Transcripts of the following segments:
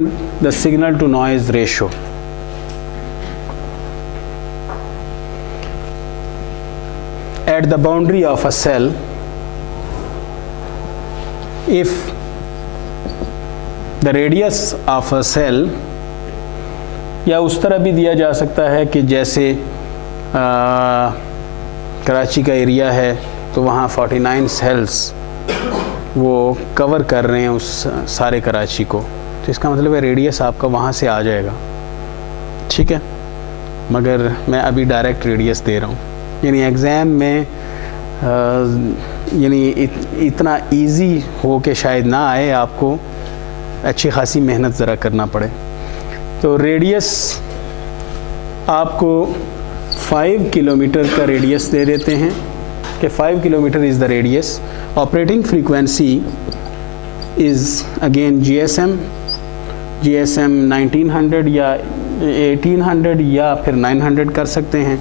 the signal to noise ratio. At the boundary of a cell, if the radius of a cell, या उस तरह भी दिया जा सकता है कि जैसे कराची का एरिया है तो वहाँ 49 सेल्स वो कवर कर रहे हैं उस सारे कराची को, तो इसका मतलब है रेडियस आपका वहाँ से आ जाएगा, ठीक है। मगर मैं अभी डायरेक्ट रेडियस दे रहा हूँ, यानी एग्ज़ाम में यानी इतना इजी हो के शायद ना आए, आपको अच्छी खासी मेहनत ज़रा करना पड़े। तो रेडियस आपको 5 किलोमीटर का रेडियस दे देते हैं कि 5 kilometre is the radius. Operating frequency is again GSM 1900 या 1800 या फिर 900 कर सकते हैं।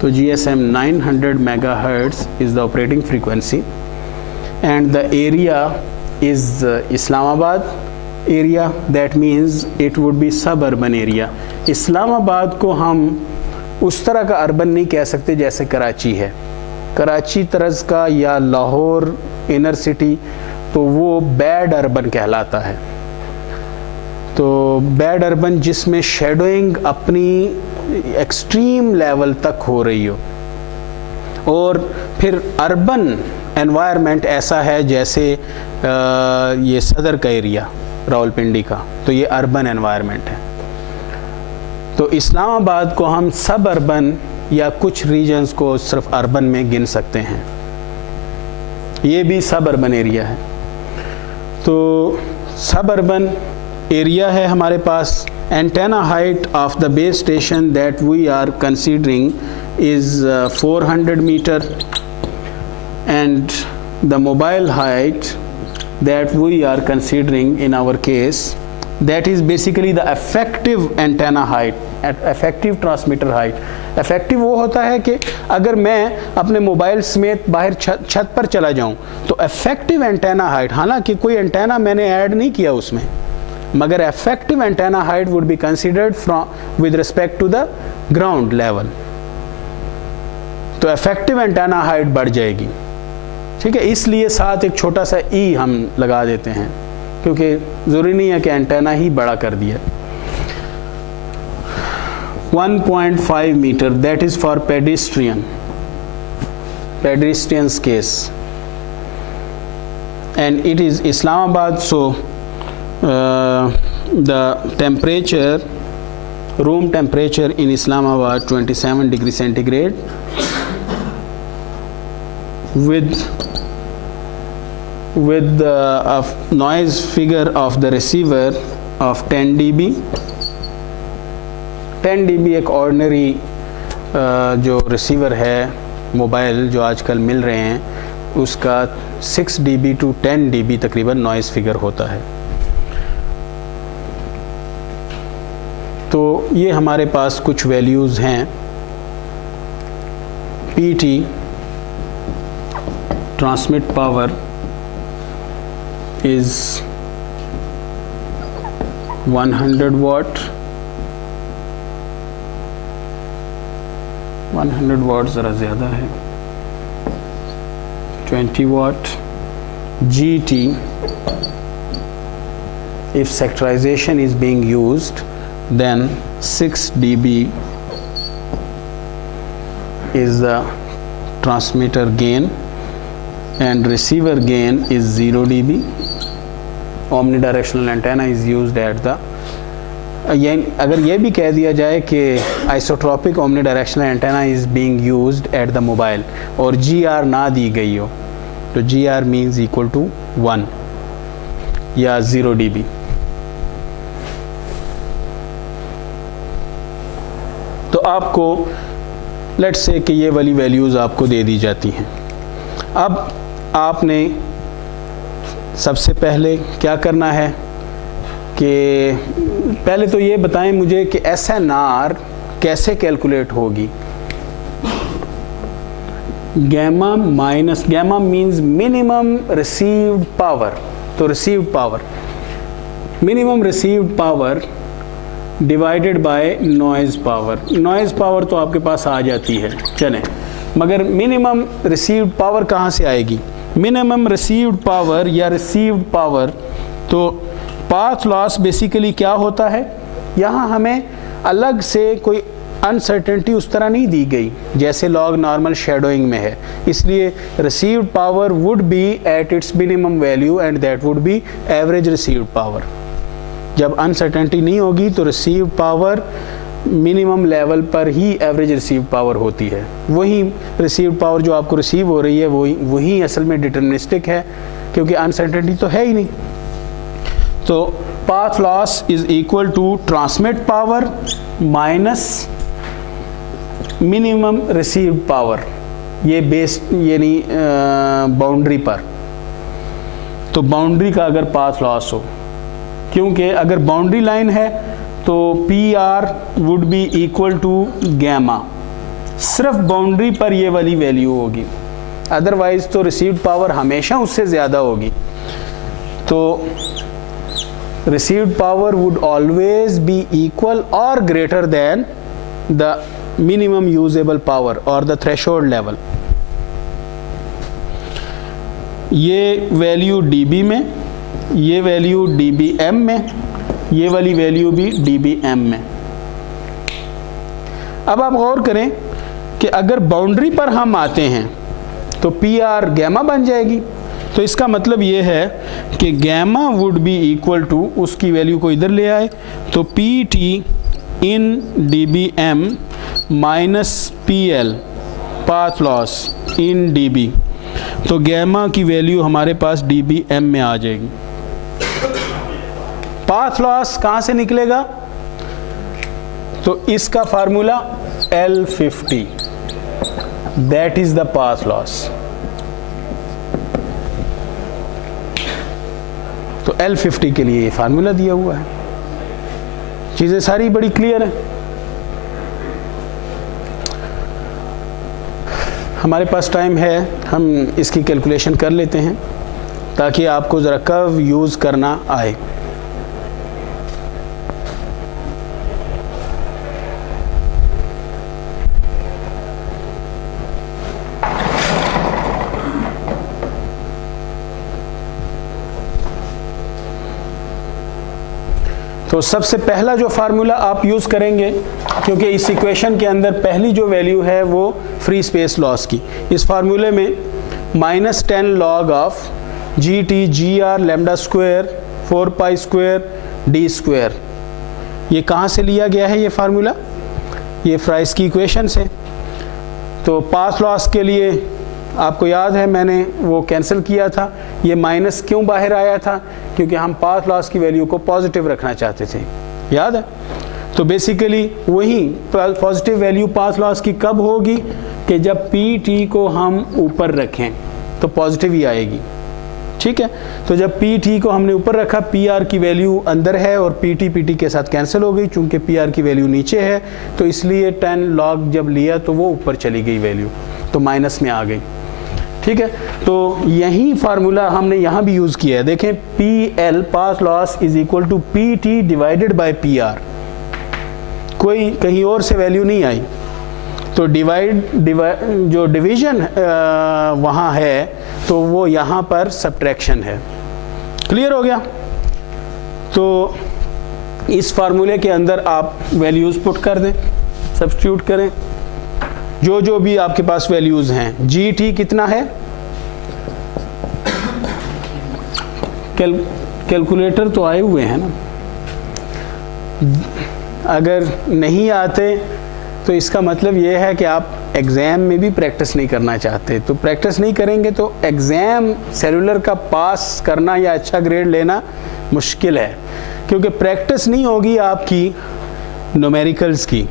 तो GSM 900 megahertz is the operating frequency and the area is Islamabad area, that means it would be सब अर्बन एरिया। इस्लामाबाद को हम उस तरह का अर्बन नहीं कह सकते जैसे कराची है, कराची तरज का या लाहौर इनर सिटी, तो वो बैड अर्बन कहलाता है। तो बैड अर्बन जिसमें शेडोइंग अपनी एक्सट्रीम लेवल तक हो रही हो, और फिर अर्बन एनवायरनमेंट ऐसा है जैसे ये सदर का एरिया रावलपिंडी का, तो ये अर्बन एनवायरनमेंट है। तो इस्लामाबाद को हम सब अर्बन या कुछ रीजन्स को सिर्फ अर्बन में गिन सकते हैं, ये भी सब अर्बन एरिया है। तो सब अर्बन एरिया है हमारे पास। Antenna height of the base station that we are considering is 400 metre and the mobile height that we are considering in our case, that is basically the effective antenna height, effective transmitter height. effective वो होता है कि अगर मैं अपने mobile समेत बाहर छत पर चला जाऊं तो effective antenna height, हालांकि कोई एंटेना मैंने ऐड नहीं किया उसमें, मगर effective antenna height would be considered from with respect to the ground level. तो effective antenna height बढ़ जाएगी, ठीक है। इसलिए साथ एक छोटा सा ई हम लगा देते हैं, क्योंकि ज़रूरी नहीं है कि एंटेना ही बड़ा कर दिया। 1.5 meter that is for pedestrians case and it is Islamabad. So the temperature, room temperature in Islamabad 27 degree centigrade with the noise figure of the receiver of 10 dB. 10 dB एक ऑर्डिनरी जो रिसीवर है मोबाइल जो आजकल मिल रहे हैं, उसका 6 dB to 10 dB तकरीबन noise figure होता है। तो ये हमारे पास कुछ वैल्यूज़ हैं। PT transmit power is 100 watt, 100 watt ज़रा ज़्यादा है, 20 watt। GT, if sectorization is being used, then 6 dB is the transmitter gain and receiver gain is 0 dB. Omnidirectional antenna is used at the अगर ये भी कह दिया जाए कि isotropic omnidirectional antenna is being used at the mobile और GR ना दी गई हो, तो GR मीन्स इक्वल टू 1 या 0 dB। तो आपको लेट्स से कि ये वाली वैल्यूज़ आपको दे दी जाती हैं। अब आपने सबसे पहले क्या करना है कि पहले तो ये बताएं मुझे कि SNR कैसे कैलकुलेट होगी। Gamma means minimum received power, तो received power minimum received power divided by noise power. Noise power तो आपके पास आ जाती है, चलें, मगर मिनिमम रिसीव्ड पावर कहाँ से आएगी? मिनिमम रिसीव्ड पावर या रिसीव्ड पावर, तो पाथ लॉस बेसिकली क्या होता है? यहाँ हमें अलग से कोई अनसर्टेनिटी उस तरह नहीं दी गई जैसे लॉग नॉर्मल शेडोइंग में है, इसलिए received power would be at its minimum value and that would be average received power. जब अनसर्टेनिटी नहीं होगी तो रिसीव्ड पावर मिनिमम लेवल पर ही एवरेज रिसीव्ड पावर होती है। वही रिसीव्ड पावर जो आपको रिसीव हो रही है वही असल में डिटर्मिनिस्टिक है, क्योंकि अनसर्टेनिटी तो है ही नहीं। तो path loss is equal to transmit power minus minimum received power, ये बेस यानी बाउंड्री पर। तो बाउंड्री का अगर पाथ लॉस हो, क्योंकि अगर बाउंड्री लाइन है तो P R would be equal to gamma, सिर्फ बाउंड्री पर ये वाली वैल्यू होगी, अदरवाइज तो रिसीव्ड पावर हमेशा उससे ज़्यादा होगी। तो received power would always be equal or greater than the minimum usable power or the threshold level। ये वैल्यू dB में, ये वैल्यू dBm में, ये वाली वैल्यू भी dBm में। अब आप गौर करें कि अगर बाउंड्री पर हम आते हैं तो PR गैमा बन जाएगी। तो इसका मतलब ये है कि gamma would be equal to, उसकी वैल्यू को इधर ले आए तो PT in dBm minus PL path loss in dB। तो गैमा की वैल्यू हमारे पास dBm में आ जाएगी। पाथ लॉस कहाँ से निकलेगा? तो इसका formula L50, that is the path loss. तो L50 के लिए ये फार्मूला दिया हुआ है। चीज़ें सारी बड़ी क्लियर है। हमारे पास टाइम है, हम इसकी कैलकुलेशन कर लेते हैं ताकि आपको ज़रा कर्व यूज़ करना आए। तो सबसे पहला जो फार्मूला आप यूज़ करेंगे, क्योंकि इस इक्वेशन के अंदर पहली जो वैल्यू है वो फ्री स्पेस लॉस की, इस फार्मूले में -10 log of GT/GR lambda square 4 pi square D square, ये कहाँ से लिया गया है? ये फार्मूला ये फ्राइस की इक्वेशन से। तो पाथ लॉस के लिए आपको याद है मैंने वो कैंसिल किया था। ये माइनस क्यों बाहर आया था? क्योंकि हम पाथ लॉस की वैल्यू को पॉजिटिव रखना चाहते थे, याद है? तो बेसिकली वही पॉजिटिव वैल्यू पाथ लॉस की कब होगी कि जब PT को हम ऊपर रखें तो पॉजिटिव ही आएगी, ठीक है? तो जब PT को हमने ऊपर रखा, PR की वैल्यू अंदर है और PT के साथ कैंसिल हो गई, चूंकि PR की वैल्यू नीचे है तो इसलिए 10 log जब लिया तो वो ऊपर चली गई वैल्यू, तो माइनस में आ गई, ठीक है? तो यही फार्मूला हमने यहाँ भी यूज़ किया है। देखें, PL path loss is equal to PT divided by PR, कोई कहीं और से वैल्यू नहीं आई। तो जो डिवीजन वहाँ है तो वो यहाँ पर सब्ट्रैक्शन है। क्लियर हो गया? तो इस फार्मूले के अंदर आप वैल्यूज़ पुट कर दें, सब्स्टिट्यूट करें जो भी आपके पास वैल्यूज़ हैं। GT कितना है? कैलकुलेटर तो आए हुए हैं ना, अगर नहीं आते तो इसका मतलब ये है कि आप एग्ज़ाम में भी प्रैक्टिस नहीं करना चाहते। तो प्रैक्टिस नहीं करेंगे तो एग्ज़ाम सेलुलर का पास करना या अच्छा ग्रेड लेना मुश्किल है, क्योंकि प्रैक्टिस नहीं होगी आपकी न्यूमेरिकल्स की।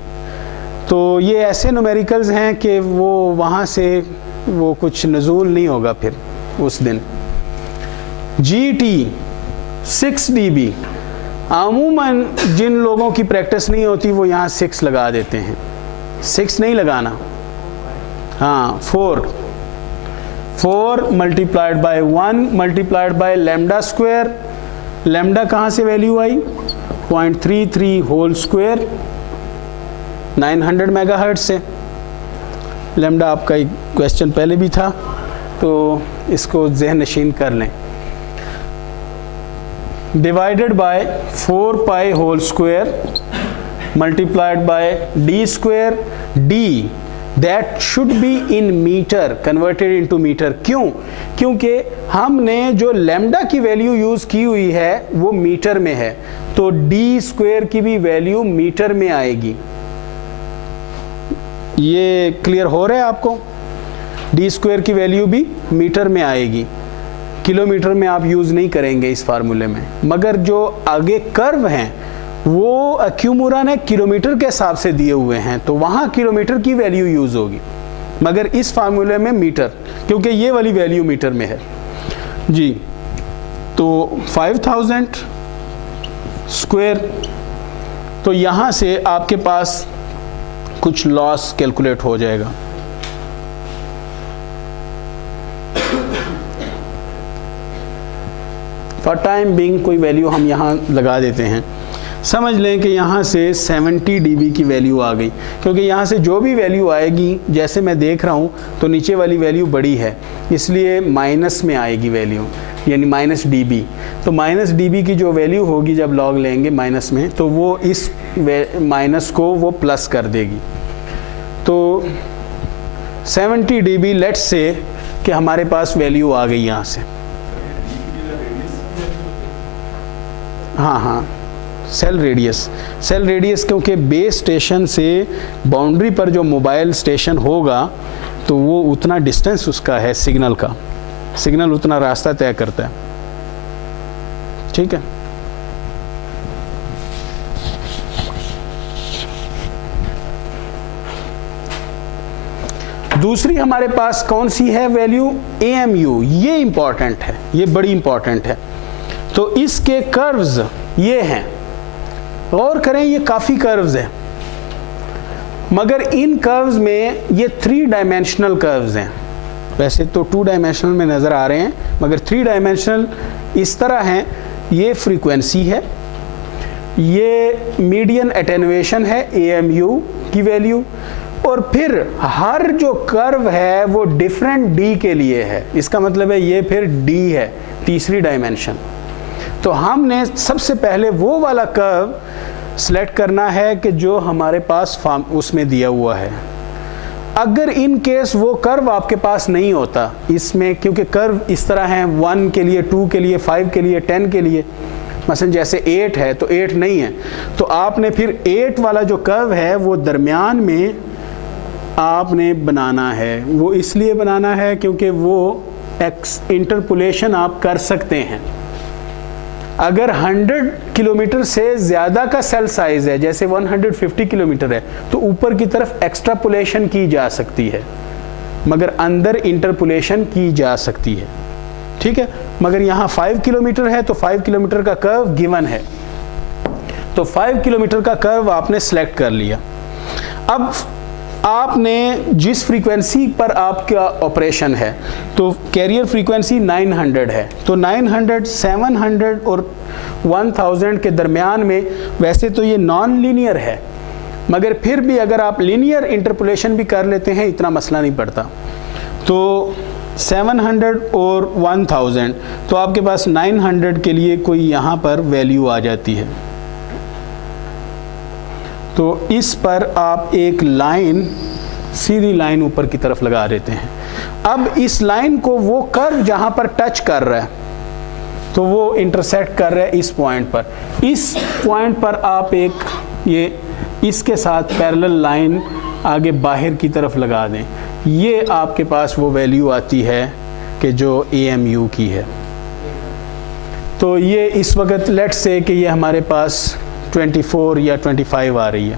तो ये ऐसे न्यूमेरिकल्स हैं कि वो वहाँ से वो कुछ नज़ूल नहीं होगा फिर उस दिन। GT 6 dB, अमूमन जिन लोगों की प्रैक्टिस नहीं होती वो यहाँ 6 लगा देते हैं। 6 नहीं लगाना, हाँ 4 multiplied by 1 multiplied by lambda square lambda कहाँ से वैल्यू आई? 0.33 होल स्क्वायर 900 मेगाहर्ट्ज से। लैम्डा आपका एक क्वेश्चन पहले भी था, तो इसको ज़हन नशीन कर लें। Divided by 4 pi whole square multiplied by D square, D that should be in meter converted into meter. क्यों? क्योंकि हमने जो लैम्डा की वैल्यू यूज़ की हुई है वो मीटर में है, तो डी स्क्वायर की भी वैल्यू मीटर में आएगी। ये क्लियर हो रहा है आपको? डी स्क्वायर की वैल्यू भी मीटर में आएगी, किलोमीटर में आप यूज़ नहीं करेंगे इस फार्मूले में। मगर जो आगे कर्व हैं वो अक्यूमुरा ने किलोमीटर के हिसाब से दिए हुए हैं, तो वहाँ किलोमीटर की वैल्यू यूज़ होगी, मगर इस फार्मूले में मीटर, क्योंकि ये वाली वैल्यू मीटर में है जी। तो 5000 स्क्वायर, तो यहाँ से आपके पास कुछ लॉस कैलकुलेट हो जाएगा। फॉर टाइम बिंग कोई वैल्यू हम यहाँ लगा देते हैं। समझ लें कि यहाँ से 70 dB की वैल्यू आ गई, क्योंकि यहाँ से जो भी वैल्यू आएगी, जैसे मैं देख रहा हूँ तो नीचे वाली वैल्यू बड़ी है, इसलिए माइनस में आएगी वैल्यू, यानी माइनस dB। तो माइनस dB की जो वैल्यू होगी जब लॉग लेंगे माइनस में, तो वो इस माइनस को वो प्लस कर देगी। तो 70 dB लेट्स से कि हमारे पास वैल्यू आ गई यहाँ से। हाँ, सेल रेडियस क्योंकि बेस स्टेशन से बाउंड्री पर जो मोबाइल स्टेशन होगा तो वो उतना डिस्टेंस उसका है सिग्नल का, सिग्नल उतना रास्ता तय करता है। ठीक है, दूसरी हमारे पास कौन सी है वैल्यू? AMU। ये इंपॉर्टेंट है, ये बड़ी इंपॉर्टेंट है। तो इसके कर्व्स ये हैं, गौर करें, ये काफ़ी कर्व्स हैं, मगर इन कर्व्स में ये 3 डायमेंशनल कर्व्स हैं। वैसे तो 2 डायमेंशनल में नज़र आ रहे हैं, मगर 3 डायमेंशनल इस तरह हैं। ये फ्रीक्वेंसी है, ये मीडियन एटेन्युएशन है AMU की वैल्यू, और फिर हर जो कर्व है वो डिफरेंट D के लिए है। इसका मतलब है ये फिर D है, तीसरी डायमेंशन। तो हमने सबसे पहले वो वाला कर्व सेलेक्ट करना है कि जो हमारे पास उसमें दिया हुआ है। अगर इन केस वो कर्व आपके पास नहीं होता इसमें, क्योंकि कर्व इस तरह हैं 1 के लिए, 2 के लिए, 5 के लिए, 10 के लिए, मसलन जैसे 8 है तो 8 नहीं है, तो आपने फिर 8 वाला जो कर्व है वो दरमियान में आपने बनाना है। वो इसलिए बनाना है क्योंकि वो इंटरपोलेशन आप कर सकते हैं। अगर 100 किलोमीटर से ज़्यादा का सेल साइज़ है, जैसे 150 किलोमीटर है, तो ऊपर की तरफ एक्स्ट्रापोलेशन की जा सकती है, मगर अंदर इंटरपोलेशन की जा सकती है। ठीक है, मगर यहाँ 5 किलोमीटर है तो 5 किलोमीटर का कर्व गिवन है, तो 5 किलोमीटर का कर्व आपने सेलेक्ट कर लिया। अब आपने जिस फ्रीक्वेंसी पर आपका ऑपरेशन है, तो कैरियर फ्रीक्वेंसी 900 है, तो 900, 700 और 1000 के दरमियान में, वैसे तो ये नॉन लीनियर है, मगर फिर भी अगर आप लीनियर इंटरपोलेशन भी कर लेते हैं इतना मसला नहीं पड़ता। तो 700 और 1000, तो आपके पास 900 के लिए कोई यहाँ पर वैल्यू आ जाती है। तो इस पर आप एक लाइन, सीधी लाइन ऊपर की तरफ लगा देते हैं। अब इस लाइन को वो कर्व जहाँ पर टच कर रहा है, तो वो इंटरसेक्ट कर रहा है इस पॉइंट पर। इस पॉइंट पर आप एक ये इसके साथ पैरेलल लाइन आगे बाहर की तरफ लगा दें, ये आपके पास वो वैल्यू आती है कि जो AMU की है। तो ये इस वक्त लेट्स से कि ये हमारे पास 24 या 25 आ रही है,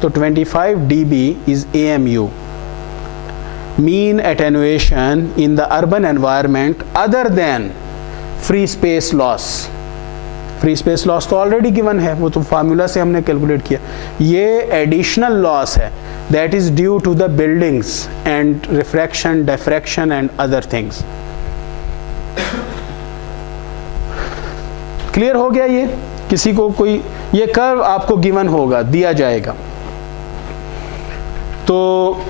तो 25 dB is AMU, mean attenuation in the urban environment other than free space loss। Free space loss तो ऑलरेडी गिवन है, वो तो फार्मूला से हमने कैलकुलेट किया। ये एडिशनल लॉस है, that is due to the buildings and refraction, diffraction and other things. Clear हो गया? ये किसी को कोई, ये कर्व आपको गिवन होगा, दिया जाएगा। तो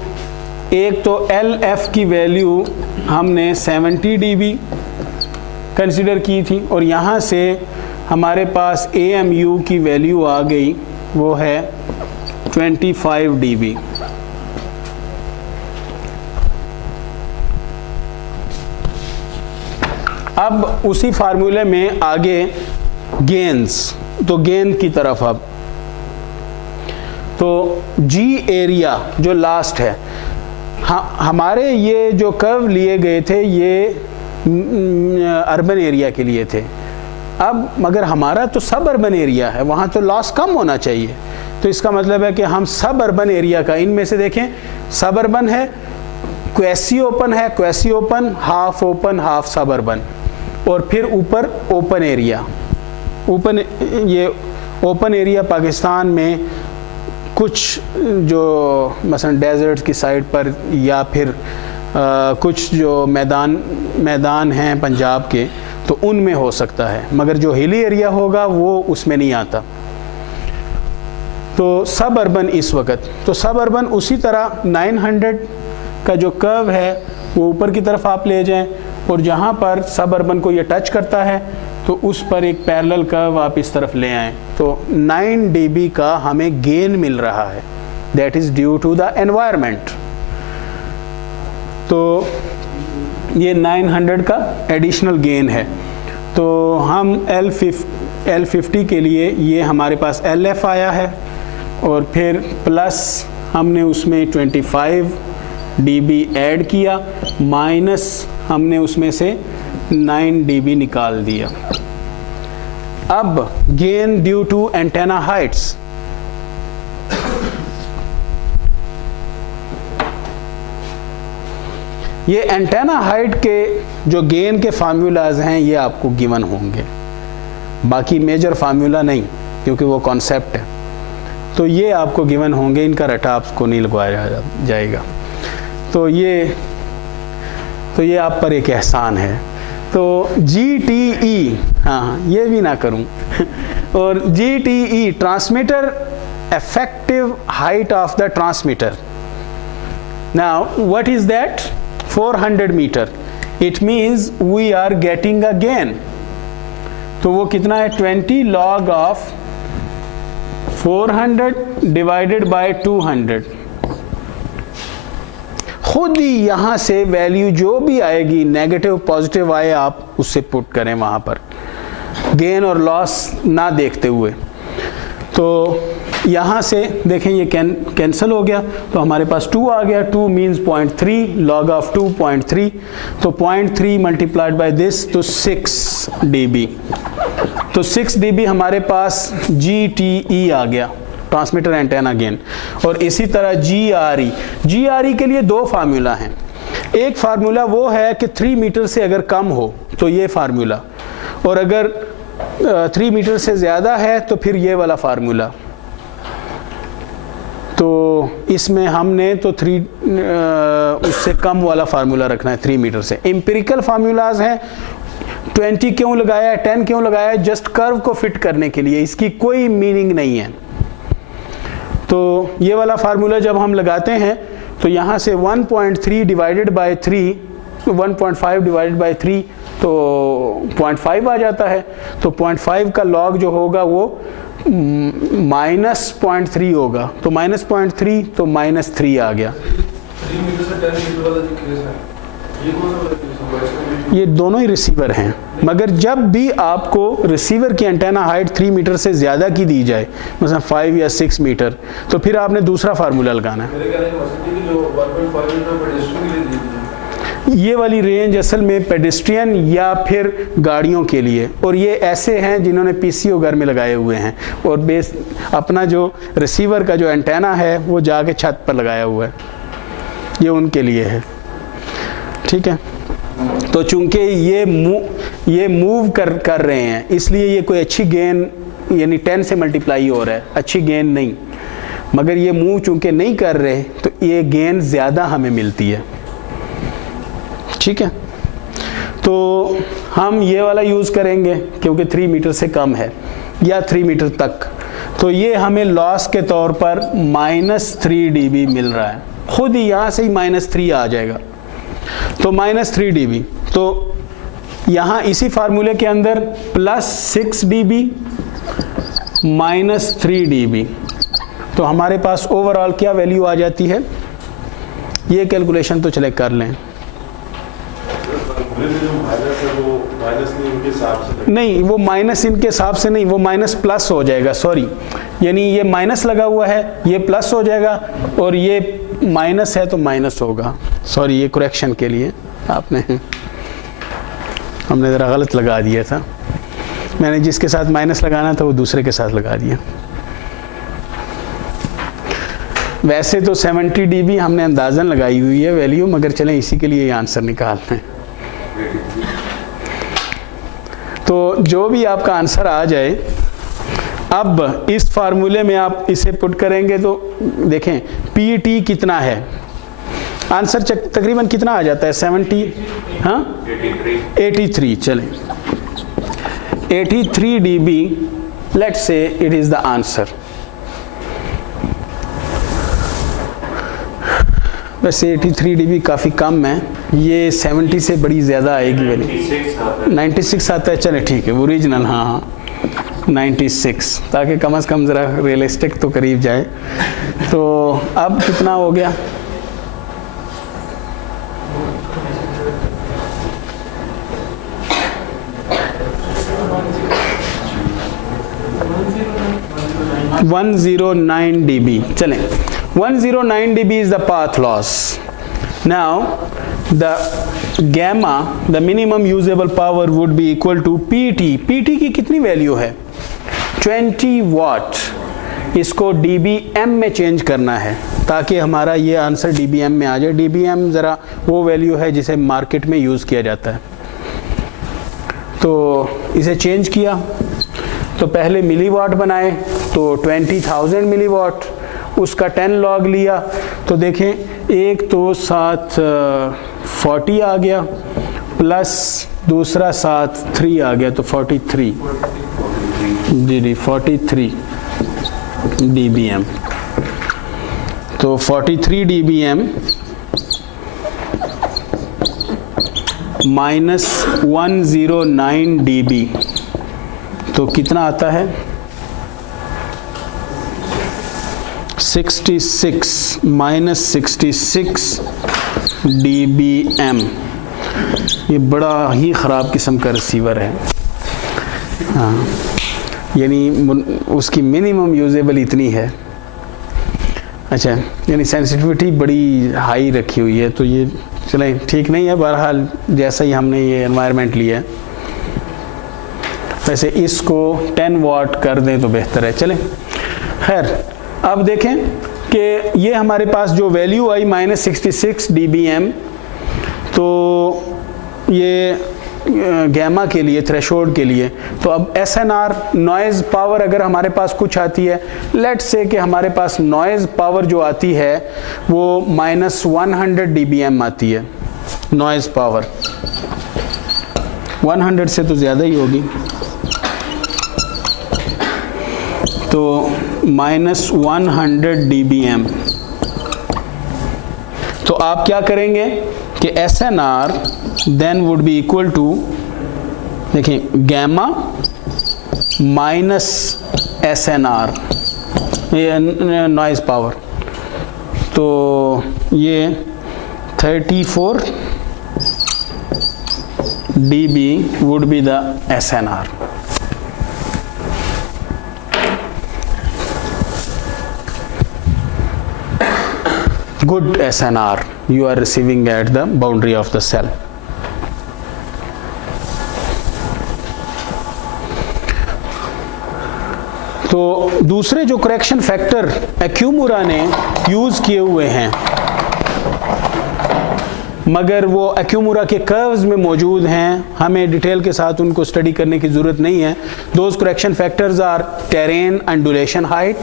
एक तो LF की वैल्यू हमने 70 dB कंसिडर की थी, और यहाँ से हमारे पास AMU की वैल्यू आ गई, वो है 25 dB। अब उसी फार्मूले में आगे गेन्स, तो गेन की तरफ अब तो G एरिया जो लास्ट है, हमारे ये जो कर्व लिए गए थे ये अर्बन एरिया के लिए थे। अब मगर हमारा तो सब अर्बन एरिया है, वहाँ तो लॉस कम होना चाहिए। तो इसका मतलब है कि हम सब अर्बन एरिया का, इनमें से देखें सब अर्बन है, क्वेसी ओपन है, क्वेसी ओपन, हाफ सब अर्बन, और फिर ऊपर ओपन एरिया। ये ओपन एरिया पाकिस्तान में कुछ जो मसलन डेजर्ट्स की साइड पर, या फिर कुछ जो मैदान हैं पंजाब के, तो उनमें हो सकता है, मगर जो हिली एरिया होगा वो उसमें नहीं आता। तो सब अर्बन इस वक्त, तो सब अर्बन उसी तरह 900 का जो कर्व है वो ऊपर की तरफ आप ले जाएं, और जहाँ पर सब अर्बन को ये टच करता है तो उस पर एक पैरेलल कर्व आप इस तरफ ले आएं, तो 9 dB का हमें गेन मिल रहा है, that is due to the environment. तो ये 900 का एडिशनल गेन है। तो हम L50 के लिए ये हमारे पास LF आया है, और फिर प्लस हमने उसमें 25 dB ऐड किया, माइनस हमने उसमें से 9 dB निकाल दिया। अब gain due to antenna heights, ये एंटेना हाइट के जो गेन के फार्मूलाज हैं ये आपको गिवन होंगे, बाकी मेजर फार्मूला नहीं, क्योंकि वो कॉन्सेप्ट है। तो ये आपको गिवन होंगे, इनका रटा आपको नहीं लगवाया जाएगा। तो ये आप पर एक एहसान है। तो GTE, हाँ ये भी ना करूं और GTE transmitter effective height of the transmitter. Now what is that? 400 meter. It means we are getting a gain. तो वो कितना है? 20 log of 400 divided by 200. खुद ही यहाँ से वैल्यू जो भी आएगी, नेगेटिव पॉजिटिव आए, आप उससे पुट करें वहाँ पर, गेन और लॉस ना देखते हुए। तो यहाँ से देखें ये कैंसिल हो गया, तो हमारे पास 2 आ गया। 2 मीन्स 0.3, लॉग ऑफ 2 0.3, तो 0.3 मल्टीप्लाइड बाय दिस, तो 6 dB। तो 6 dB हमारे पास GTE आ गया, ट्रांसमीटर एंटेना गेन। और इसी तरह GRE के लिए 2 फार्मूला हैं। एक फार्मूला वो है कि 3 मीटर से अगर कम हो तो ये फार्मूला, और अगर 3 मीटर से ज़्यादा है तो फिर ये वाला फार्मूला। तो इसमें हमने तो उससे कम वाला फार्मूला रखना है 3 मीटर से। एम्पिरिकल फार्मूलाज हैं, 20 क्यों लगाया है, 10 क्यों लगाया है, जस्ट कर्व को फिट करने के लिए, इसकी कोई मीनिंग नहीं है। तो ये वाला फार्मूला जब हम लगाते हैं तो यहाँ से 1.3 डिवाइडेड बाय 3, 1.5 डिवाइडेड बाय 3, तो 0.5 आ जाता है। तो 0.5 का लॉग जो होगा वो -0.3 होगा, तो -0.3 तो -3 आ गया। ये दोनों ही रिसीवर हैं, मगर जब भी आपको रिसीवर की एंटेना हाइट 3 मीटर से ज़्यादा की दी जाए, मतलब 5 या 6 मीटर, तो फिर आपने दूसरा फार्मूला लगाना है। ये वाली रेंज असल में पेडेस्ट्रियन या फिर गाड़ियों के लिए, और ये ऐसे हैं जिन्होंने PCO घर में लगाए हुए हैं, और बेस अपना जो रिसीवर का जो एंटेना है वो जाके छत पर लगाया हुआ है, ये उनके लिए है। ठीक है, तो चूंकि ये मूव कर रहे हैं, इसलिए ये कोई अच्छी गेन, यानी 10 से मल्टीप्लाई हो रहा है, अच्छी गेन नहीं, मगर ये मूव चूंकि नहीं कर रहे तो ये गेन ज़्यादा हमें मिलती है। ठीक है, तो हम ये वाला यूज़ करेंगे क्योंकि 3 मीटर से कम है या 3 मीटर तक, तो ये हमें लॉस के तौर पर -3 dB मिल रहा है। खुद ही यहाँ से ही -3 आ जाएगा, तो -3 dB। तो यहाँ इसी फार्मूले के अंदर +6 dB -3 dB, तो हमारे पास ओवरऑल क्या वैल्यू आ जाती है, ये कैलकुलेशन तो चले कर लें। नहीं, वो माइनस इनके हिसाब से नहीं, वो माइनस प्लस हो जाएगा, सॉरी, यानी ये माइनस लगा हुआ है, ये प्लस हो जाएगा, और ये माइनस है तो माइनस होगा, सॉरी, ये करेक्शन के लिए हमने ज़रा गलत लगा दिया था, मैंने जिसके साथ माइनस लगाना था वो दूसरे के साथ लगा दिया। वैसे तो 70 dB हमने अंदाज़न लगाई हुई है वैल्यू, मगर चलें इसी के लिए ये आंसर निकालना है। तो जो भी आपका आंसर आ जाए, अब इस फार्मूले में आप इसे पुट करेंगे तो देखें PT कितना है, आंसर तकरीबन कितना आ जाता है, 70, हाँ 83, चलें 83 dB, let's say it is the answer. वैसे 83 dB काफ़ी कम है, ये 70 से बड़ी ज़्यादा आएगी वैल्यू, 96 आता है, चले ठीक है, ओरिजिनल, हाँ 96, ताकि कम से कम ज़रा रियलिस्टिक तो करीब जाए। तो अब कितना हो गया, (109 dB), चलें 109 dB is the path loss. Now the gamma, the minimum usable power would be equal to PT. PT की कितनी वैल्यू है, 20 वाट, इसको dBm में चेंज करना है ताकि हमारा ये आंसर dBm में आ जाए। dBm ज़रा वो वैल्यू है जिसे मार्केट में यूज़ किया जाता है। तो इसे चेंज किया, तो पहले मिलीवाट बनाए, तो 20,000 मिलीवाट, उसका 10 लॉग लिया, तो देखें एक तो साथ 40 आ गया, प्लस दूसरा साथ 3 आ गया, तो 43, जी 43 dBm। तो 43 dBm -109 dB, तो कितना आता है, 66 -66 dBm। ये बड़ा ही ख़राब किस्म का रिसीवर है, हाँ, यानी उसकी मिनिमम यूजेबल इतनी है। अच्छा, यानी सेंसिटिविटी बड़ी हाई रखी हुई है, तो ये चलें ठीक नहीं है, बहरहाल जैसा ही हमने ये एनवायरनमेंट लिया है। वैसे इसको 10 वाट कर दें तो बेहतर है। चलें, खैर अब देखें कि ये हमारे पास जो वैल्यू आई -66 dBm, तो ये गैमा के लिए, थ्रेशोल्ड के लिए, तो अब SNR नॉइज़ पावर अगर हमारे पास कुछ आती है, लेट्स से कि हमारे पास नॉइज़ पावर जो आती है वो -100 dBm आती है, नॉइज़ पावर 100 से तो ज़्यादा ही होगी, तो -100 dBm। तो आप क्या करेंगे कि SNR then would be equal to, देखिए गैमा माइनस SNR, ये नॉइज़ पावर, तो ये 34 dB would be the SNR। Good SNR you are receiving at the boundary of the cell। तो दूसरे जो करेक्शन फैक्टर एक्यूमुरा ने यूज़ किए हुए हैं, मगर वो एक्यूमुरा के कर्व्स में मौजूद हैं, हमें डिटेल के साथ उनको स्टडी करने की ज़रूरत नहीं है। Those correction factors are terrain, undulation height,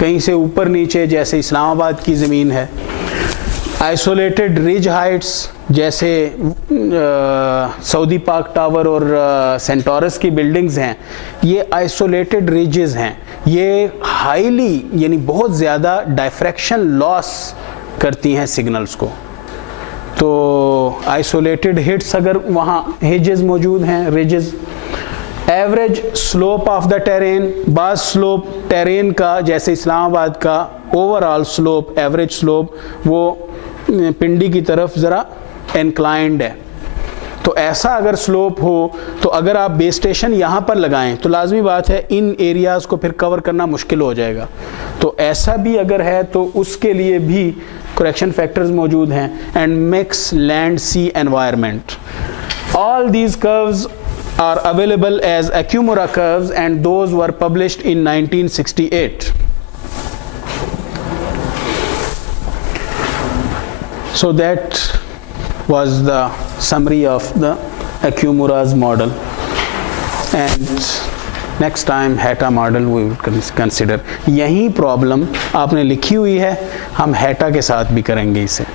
कहीं से ऊपर नीचे जैसे इस्लामाबाद की ज़मीन है, आइसोलेटेड रिज हाइट्स जैसे सऊदी पाक टावर और सेंटोरस की बिल्डिंग्स हैं, ये आइसोलेटेड रिजेस हैं, ये हाईली यानी बहुत ज़्यादा डायफ्रैक्शन लॉस करती हैं सिग्नल्स को। तो आइसोलेटेड हिट्स अगर वहाँ हिजेस मौजूद हैं, ridges. Average slope of the terrain, बाज स्लोप टेरेन का जैसे इस्लामाबाद का ओवरऑल स्लोप, एवरेज स्लोप वो पिंडी की तरफ ज़रा इंक्लाइंड है। तो ऐसा अगर स्लोप हो तो अगर आप बेस स्टेशन यहाँ पर लगाएं तो लाजमी बात है इन एरियाज़ को फिर कवर करना मुश्किल हो जाएगा। तो ऐसा भी अगर है तो उसके लिए भी करेक्शन फैक्टर्स मौजूद हैं। And mix land sea environment, all these curves are available as Akumura curves and those were published in 1968. So that was the summary of the Akumura's model, and next time HATA model we will consider. यही problem आपने लिखी हुई है, हम HATA के साथ भी करेंगे इसे।